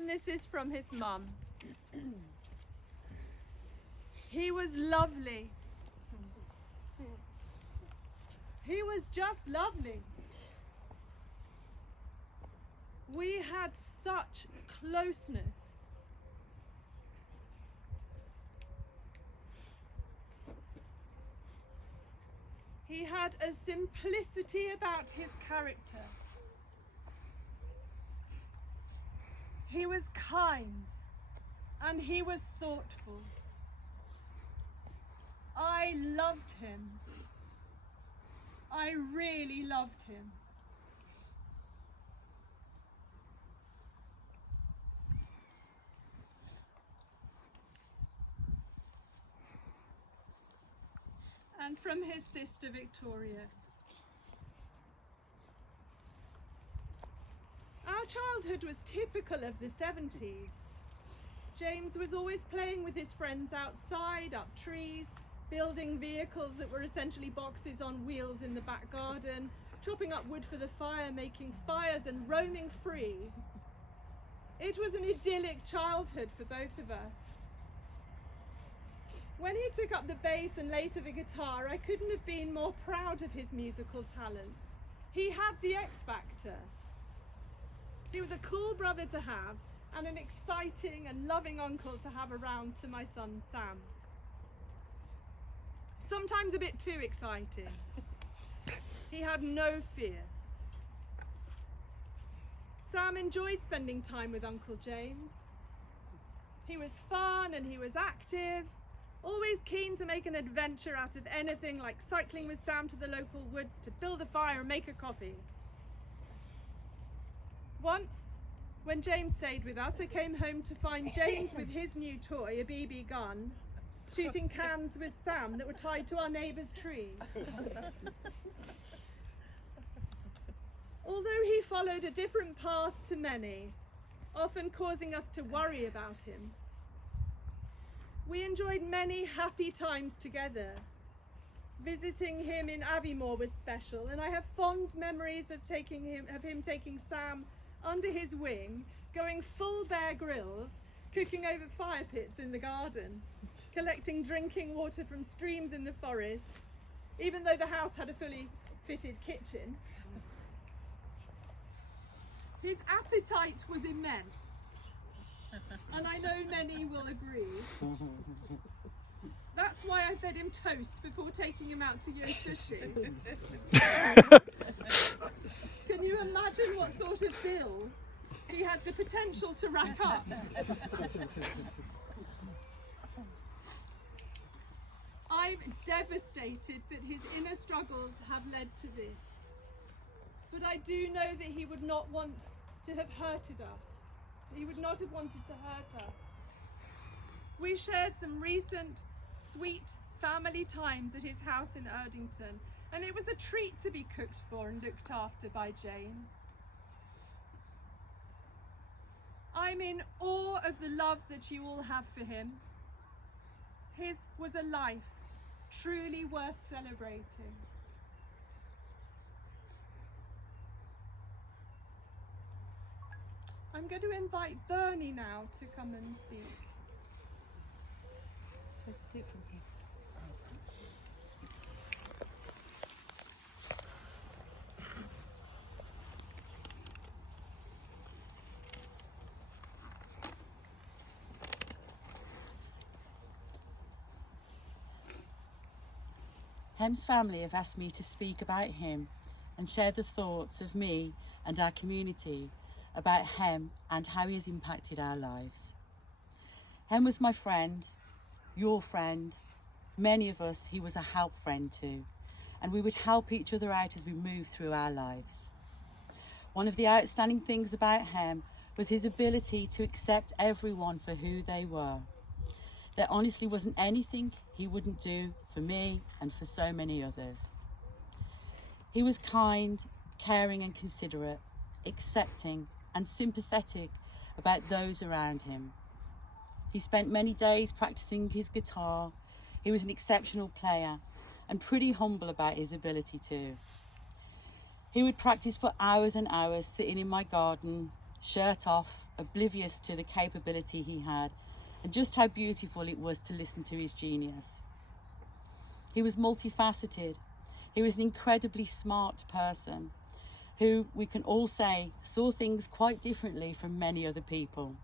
And this is from his mum. He was lovely. He was just lovely. We had such closeness. He had a simplicity about his character. He was kind and he was thoughtful. I loved him. I really loved him. And from his sister Victoria. Our childhood was typical of the 70s. James was always playing with his friends outside, up trees, building vehicles that were essentially boxes on wheels in the back garden, chopping up wood for the fire, making fires and roaming free. It was an idyllic childhood for both of us. When he took up the bass and later the guitar, I couldn't have been more proud of his musical talent. He had the X factor. He was a cool brother to have and an exciting and loving uncle to have around to my son Sam. Sometimes a bit too exciting. He had no fear. Sam enjoyed spending time with Uncle James. He was fun and he was active, always keen to make an adventure out of anything, like cycling with Sam to the local woods to build a fire and make a coffee. Once, when James stayed with us, I came home to find James with his new toy, a BB gun, shooting cans with Sam that were tied to our neighbour's tree. Although he followed a different path to many, often causing us to worry about him, we enjoyed many happy times together. Visiting him in Aviemore was special, and I have fond memories of him taking Sam under his wing, going full Bear Grylls, cooking over fire pits in the garden, collecting drinking water from streams in the forest, even though the house had a fully fitted kitchen. His appetite was immense, and I know many will agree. That's why I fed him toast before taking him out to Yo Sushi. Can you imagine what sort of bill he had the potential to rack up? I'm devastated that his inner struggles have led to this. But I do know that he would not want to have hurted us. He would not have wanted to hurt us. We shared some recent sweet family times at his house in Erdington, and it was a treat to be cooked for and looked after by James. I'm in awe of the love that you all have for him. His was a life truly worth celebrating. I'm going to invite Bernie now to come and speak. Hem's family have asked me to speak about him and share the thoughts of me and our community about Hem and how he has impacted our lives. Hem was my friend, your friend. Many of us he was a help friend to, and we would help each other out as we moved through our lives. One of the outstanding things about Hem was his ability to accept everyone for who they were. There honestly wasn't anything he wouldn't do for me and for so many others. He was kind, caring and considerate, accepting and sympathetic about those around him. He spent many days practicing his guitar. He was an exceptional player and pretty humble about his ability too. He would practice for hours and hours, sitting in my garden, shirt off, oblivious to the capability he had and just how beautiful it was to listen to his genius. He was multifaceted. He was an incredibly smart person who, we can all say, saw things quite differently from many other people.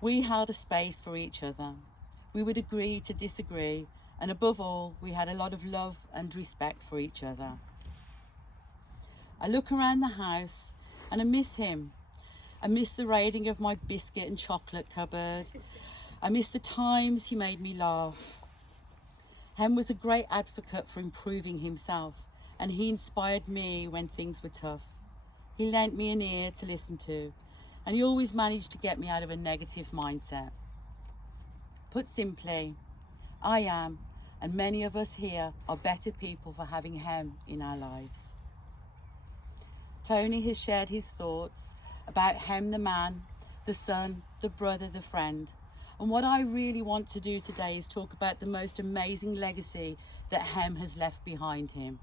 We held a space for each other. We would agree to disagree, and above all, we had a lot of love and respect for each other. I look around the house and I miss him. I miss the raiding of my biscuit and chocolate cupboard. I miss the times he made me laugh. Hem was a great advocate for improving himself, and he inspired me when things were tough. He lent me an ear to listen to, and he always managed to get me out of a negative mindset. Put simply, I am, and many of us here are better people for having Hem in our lives. Tony has shared his thoughts about Hem the man, the son, the brother, the friend. And what I really want to do today is talk about the most amazing legacy that Hem has left behind him.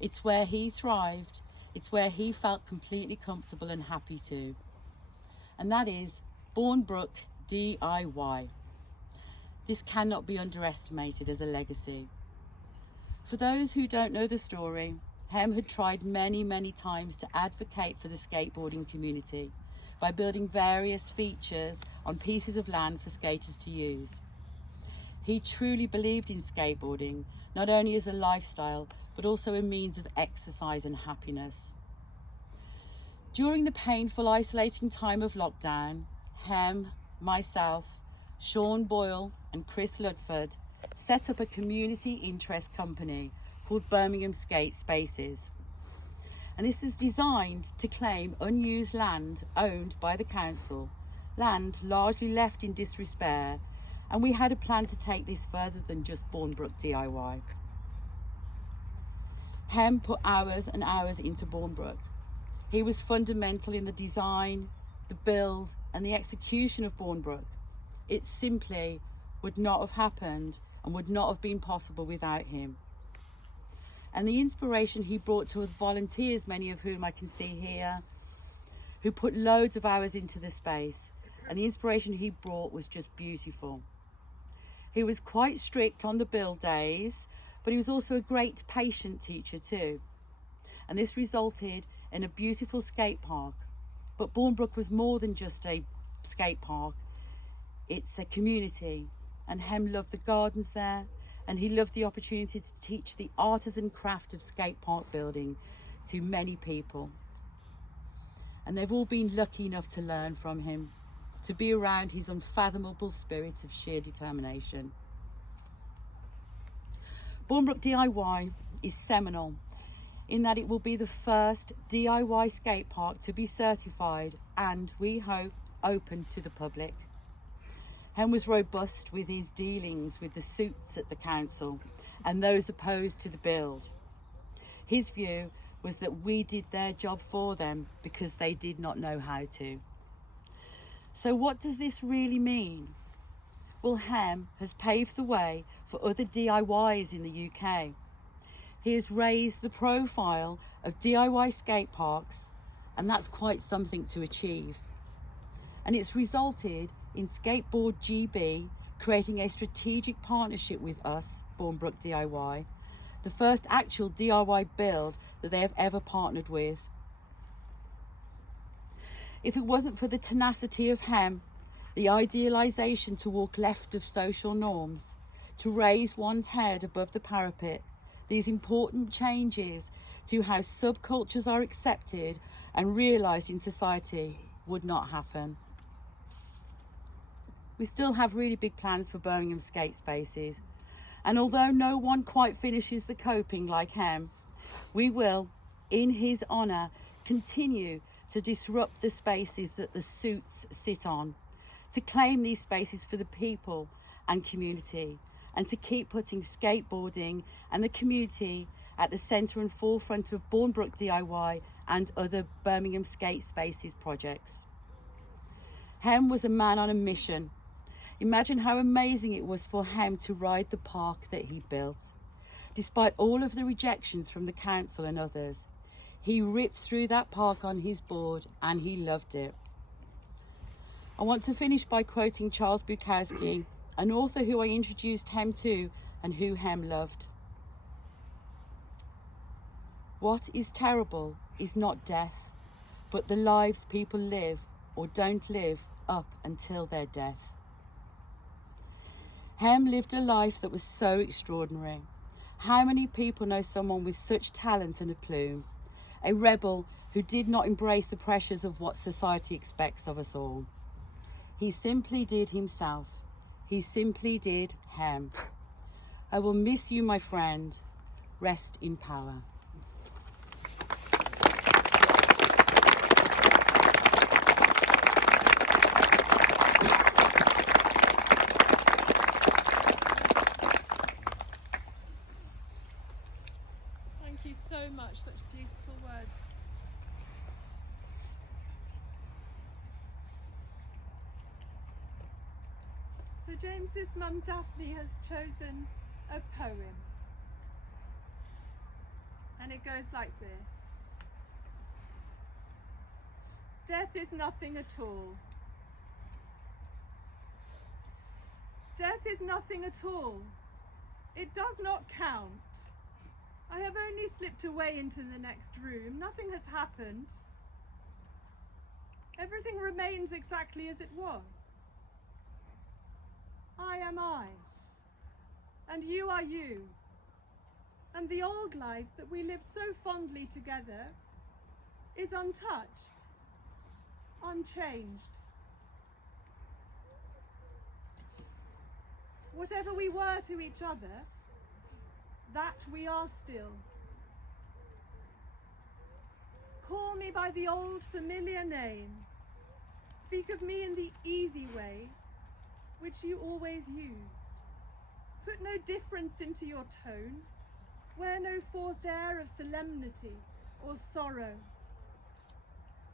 It's where he thrived. It's where he felt completely comfortable and happy too. And that is Bournebrook DIY. This cannot be underestimated as a legacy. For those who don't know the story, Hem had tried many times to advocate for the skateboarding community by building various features on pieces of land for skaters to use. He truly believed in skateboarding, not only as a lifestyle, but also a means of exercise and happiness. During the painful, isolating time of lockdown, Hem, myself, Sean Boyle and Chris Ludford set up a community interest company called Birmingham Skate Spaces. And this is designed to claim unused land owned by the council, land largely left in disrepair, and we had a plan to take this further than just Bournebrook DIY. Hem put hours and hours into Bournebrook. He was fundamental in the design, the build and the execution of Bournebrook. It simply would not have happened and would not have been possible without him. And the inspiration he brought to volunteers, many of whom I can see here, who put loads of hours into the space, and the inspiration he brought was just beautiful. He was quite strict on the build days, but he was also a great patient teacher too. And this resulted in a beautiful skate park. But Bournebrook was more than just a skate park. It's a community, and Hem loved the gardens there, and he loved the opportunity to teach the artisan craft of skate park building to many people. And they've all been lucky enough to learn from him, to be around his unfathomable spirit of sheer determination. Bournebrook DIY is seminal in that it will be the first DIY skate park to be certified and, we hope, open to the public. Hem was robust with his dealings with the suits at the council and those opposed to the build. His view was that we did their job for them because they did not know how to. So what does this really mean? Well, Hem has paved the way for other DIYs in the UK. He has raised the profile of DIY skate parks, and that's quite something to achieve. And it's resulted in Skateboard GB creating a strategic partnership with us, Bournebrook DIY, the first actual DIY build that they have ever partnered with. If it wasn't for the tenacity of Hem, the idealisation to walk left of social norms, to raise one's head above the parapet, these important changes to how subcultures are accepted and realised in society would not happen. We still have really big plans for Birmingham Skate Spaces, and although no one quite finishes the coping like Hem, we will, in his honour, continue to disrupt the spaces that the suits sit on, to claim these spaces for the people and community, and to keep putting skateboarding and the community at the centre and forefront of Bournebrook DIY and other Birmingham Skate Spaces projects. Hem was a man on a mission. Imagine how amazing it was for Hem to ride the park that he built. Despite all of the rejections from the council and others, He ripped through that park on his board and he loved it. I want to finish by quoting Charles Bukowski, an author who I introduced Hem to and who Hem loved. What is terrible is not death, but the lives people live or don't live up until their death. Hem lived a life that was so extraordinary. How many people know someone with such talent and a plume? A rebel who did not embrace the pressures of what society expects of us all. He simply did himself. He simply did Hem. I will miss you, my friend. Rest in power. Thank you so much, such beautiful words. So James's mum Daphne has chosen a poem, and it goes like this. Death is nothing at all. Death is nothing at all. It does not count. I have only slipped away into the next room. Nothing has happened. Everything remains exactly as it was. I am I, and you are you, and the old life that we lived so fondly together is untouched, unchanged. Whatever we were to each other, that we are still. Call me by the old familiar name. Speak of me in the easy way, which you always used. Put no difference into your tone. Wear no forced air of solemnity or sorrow.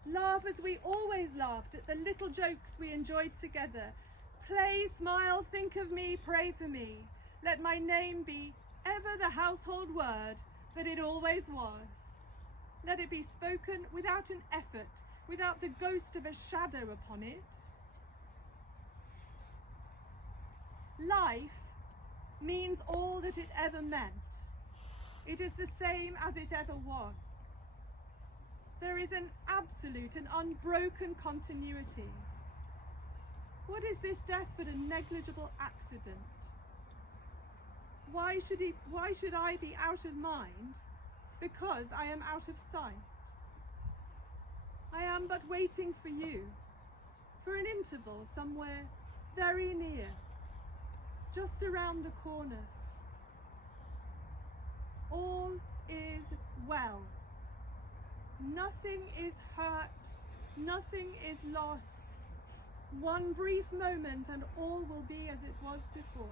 Laugh as we always laughed at the little jokes we enjoyed together. Play, smile, think of me, pray for me. Let my name be ever the household word that it always was. Let it be spoken without an effort, without the ghost of a shadow upon it. Life means all that it ever meant. It is the same as it ever was. There is an absolute and unbroken continuity. What is this death but a negligible accident? Why should I be out of mind because I am out of sight? I am but waiting for you, for an interval somewhere very near, just around the corner. All is well. Nothing is hurt, nothing is lost. One brief moment and all will be as it was before.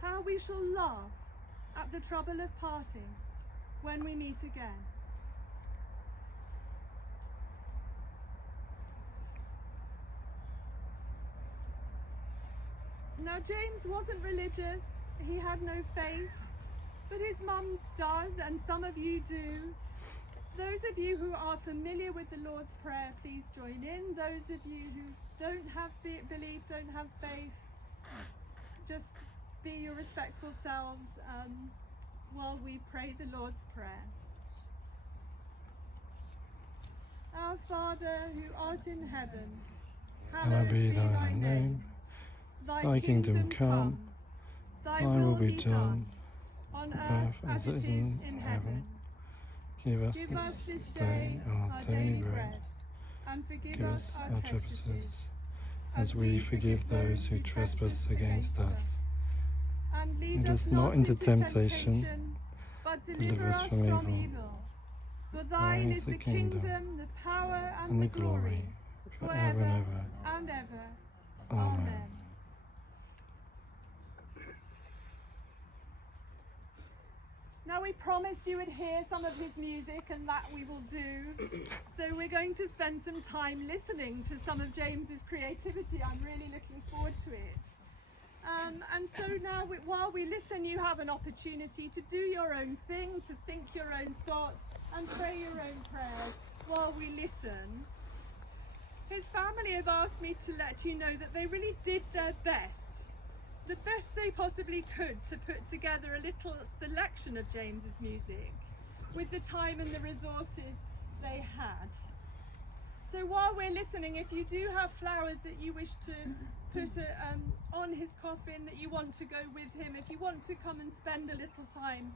How we shall laugh at the trouble of parting when we meet again. Now James wasn't religious, he had no faith, but his mum does, and some of you do. Those of you who are familiar with the Lord's Prayer, please join in. Those of you who don't have belief, don't have faith, just be your respectful selves while we pray the Lord's Prayer. Our Father, who art in heaven, hallowed be thy name. Thy kingdom come, thy will be done, on earth as it is in heaven. Give us this day our daily bread, and forgive us our trespasses, as we forgive those who trespass against us. And lead Lead us not into temptation, but deliver us from evil. For thine is the kingdom, the power, and the glory, forever and ever. Amen. Now we promised you would hear some of his music, and that we will do. So we're going to spend some time listening to some of James's creativity. I'm really looking forward to it. And so now, while we listen, you have an opportunity to do your own thing, to think your own thoughts and pray your own prayers while we listen. His family have asked me to let you know that they really did their best, the best they possibly could, to put together a little selection of James's music with the time and the resources they had. So while we're listening, if you do have flowers that you wish to put on his coffin, that you want to go with him, if you want to come and spend a little time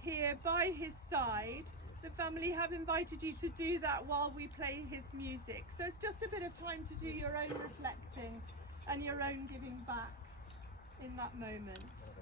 here by his side, the family have invited you to do that while we play his music. So it's just a bit of time to do your own reflecting and your own giving back in that moment.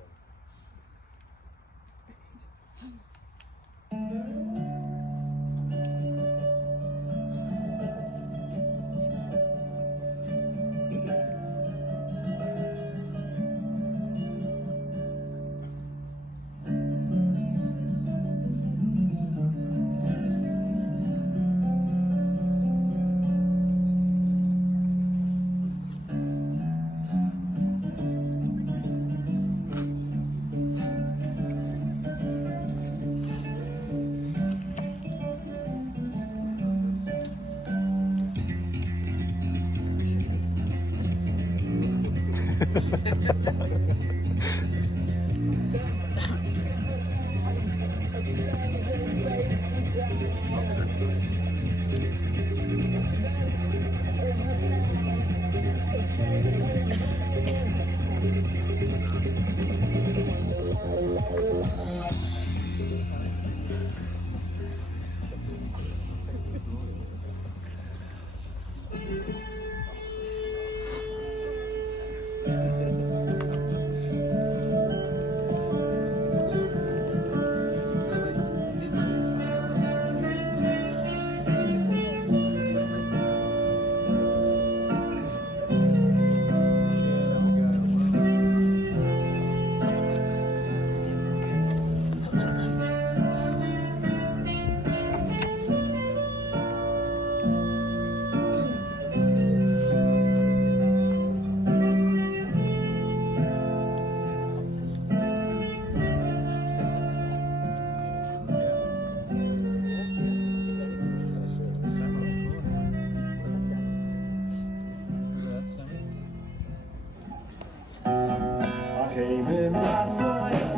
Came in last night at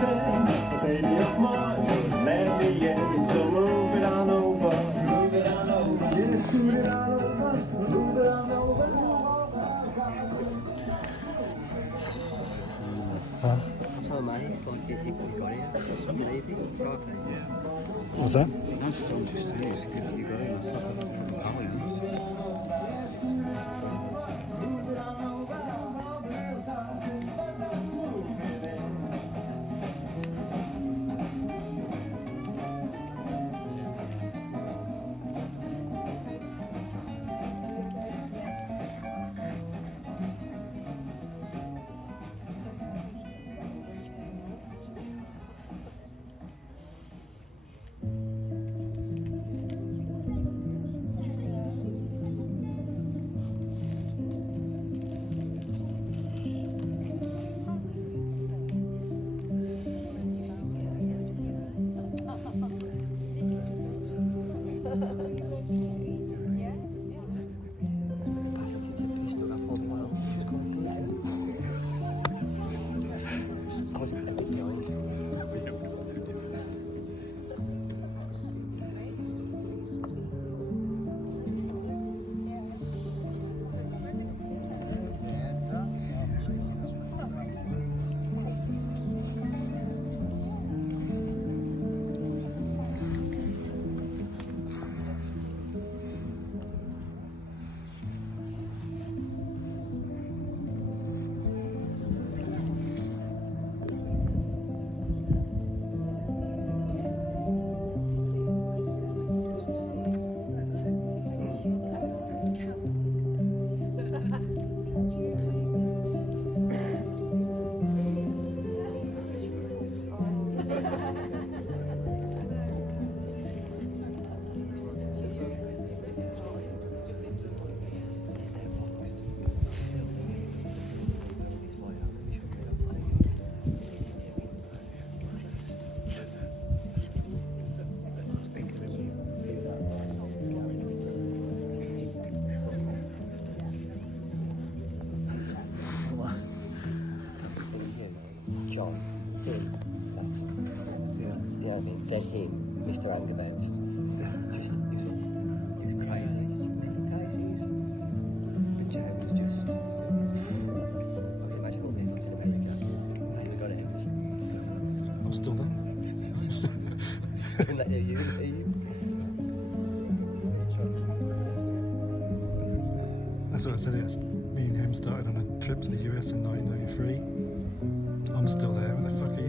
10:30, a baby of mine let me in, so move it on over, yes, move it on over, move it on over. So amazed, like you got here, it's easy, it's okay. What's that? I'm just amazed because you got here. Mr. Roundabout. Just, it was crazy. Little places. But Joe was just. I can imagine all the efforts in America. They got it out. I'm still there. Isn't that you? That's what I said. It's me and him started on a trip to the US in 1993. I'm still there. Where the fuck are you?